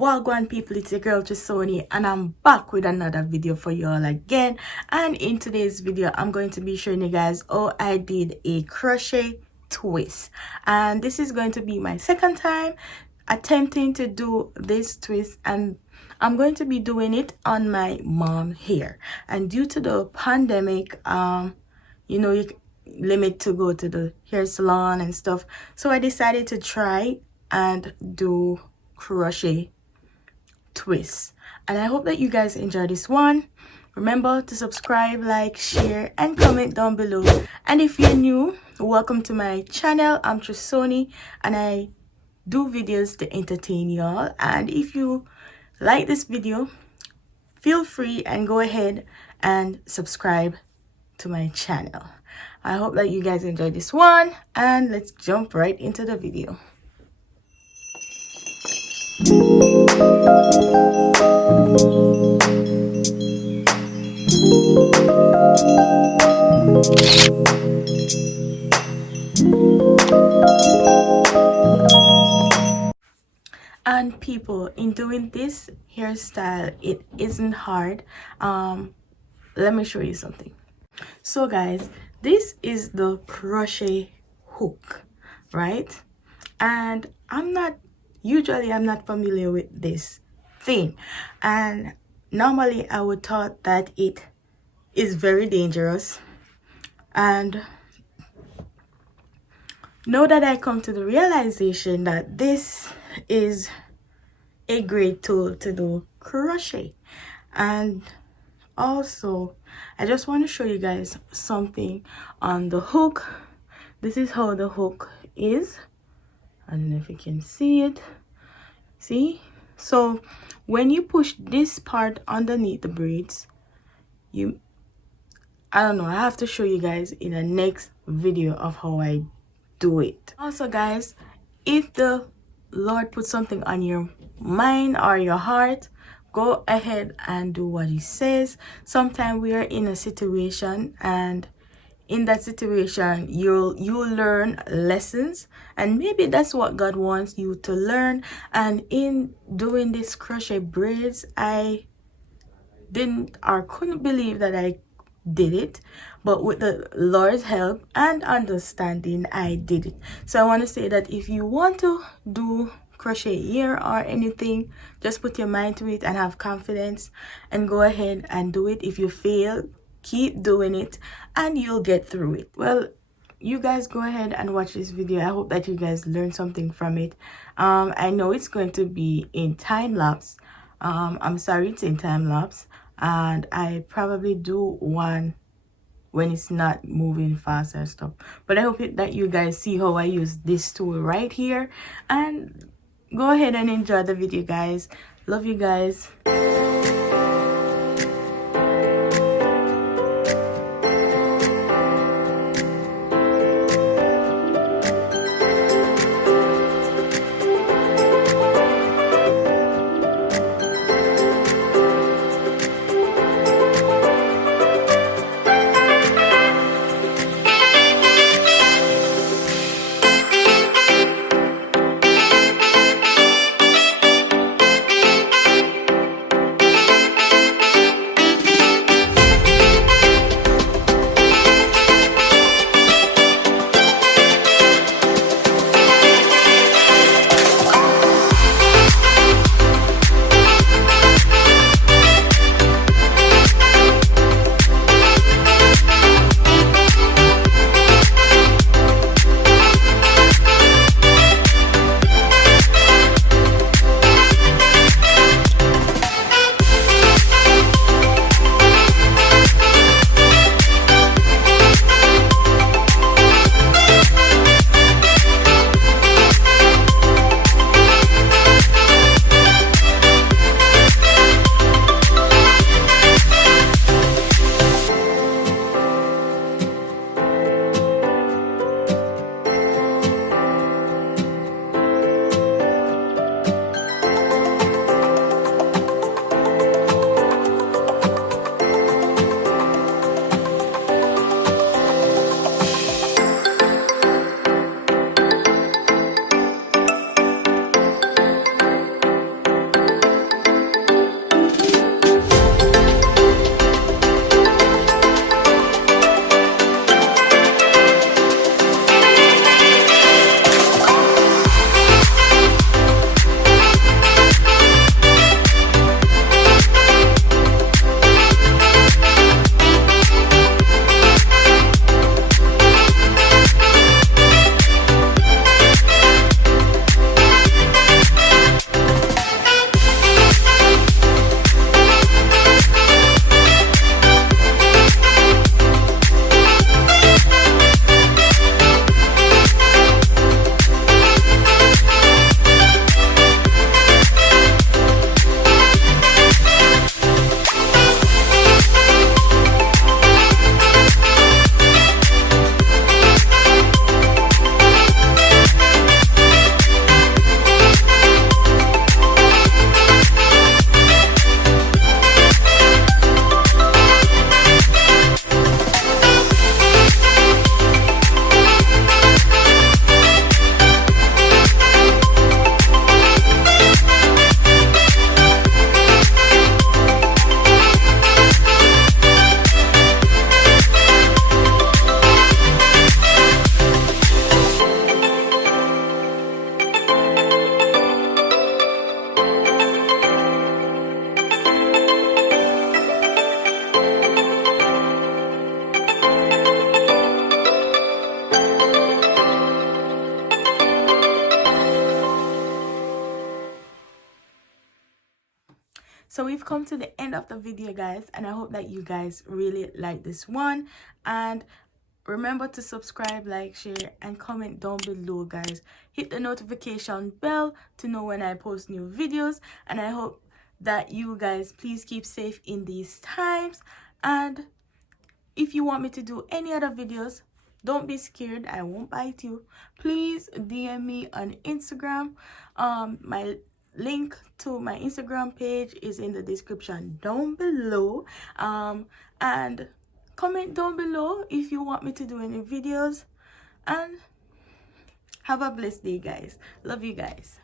Wagwan people, it's your girl Trisoni, and I'm back with another video for you all again. And in today's video I'm going to be showing you guys how I did a crochet twist, and this is going to be my second time attempting to do this twist, and I'm going to be doing it on my mom hair. And due to the pandemic, you limit to go to the hair salon and stuff, so I decided to try and do crochet twist, and I hope that you guys enjoy this one. Remember to subscribe, like, share, and comment down below. And if you're new, welcome to my channel. I'm Trisoni, and I do videos to entertain y'all. And if you like this video, feel free and go ahead and subscribe to my channel. I hope that you guys enjoy this one, and let's jump right into the video. And people, in doing this hairstyle, it isn't hard. Let me show you something. So guys, this is the crochet hook, right? And I'm not familiar with this thing, and normally I would thought that it is very dangerous, and know that I come to the realization that this is a great tool to do crochet. And also I just want to show you guys something on the hook. This is how the hook is. I don't know if you can see it. See? So when you push this part underneath the braids, I don't know, I have to show you guys in the next video of how I do it. Also guys, if the Lord put something on your mind or your heart, go ahead and do what he says. Sometimes we are in a situation, and in that situation you'll learn lessons, and maybe that's what God wants you to learn. And in doing this crochet braids, I couldn't believe that I did it, but with the Lord's help and understanding, I did it. So I want to say that if you want to do crochet here or anything, just put your mind to it and have confidence and go ahead and do it. If you fail, keep doing it and you'll get through it. Well, you guys go ahead and watch this video. I hope that you guys learn something from it. I know it's going to be in time lapse. I'm sorry, it's in time lapse, and I probably do one when it's not moving fast and stuff. But I hope that you guys see how I use this tool right here, and go ahead and enjoy the video, guys. Love you guys. So we've come to the end of the video, guys, and I hope that you guys really like this one. And remember to subscribe, like, share, and comment down below, guys. Hit the notification bell to know when I post new videos. And I hope that you guys please keep safe in these times. And if you want me to do any other videos, don't be scared, I won't bite you. Please DM me on Instagram. My link to my Instagram page is in the description down below. And comment down below if you want me to do any videos. And have a blessed day, guys. Love you guys.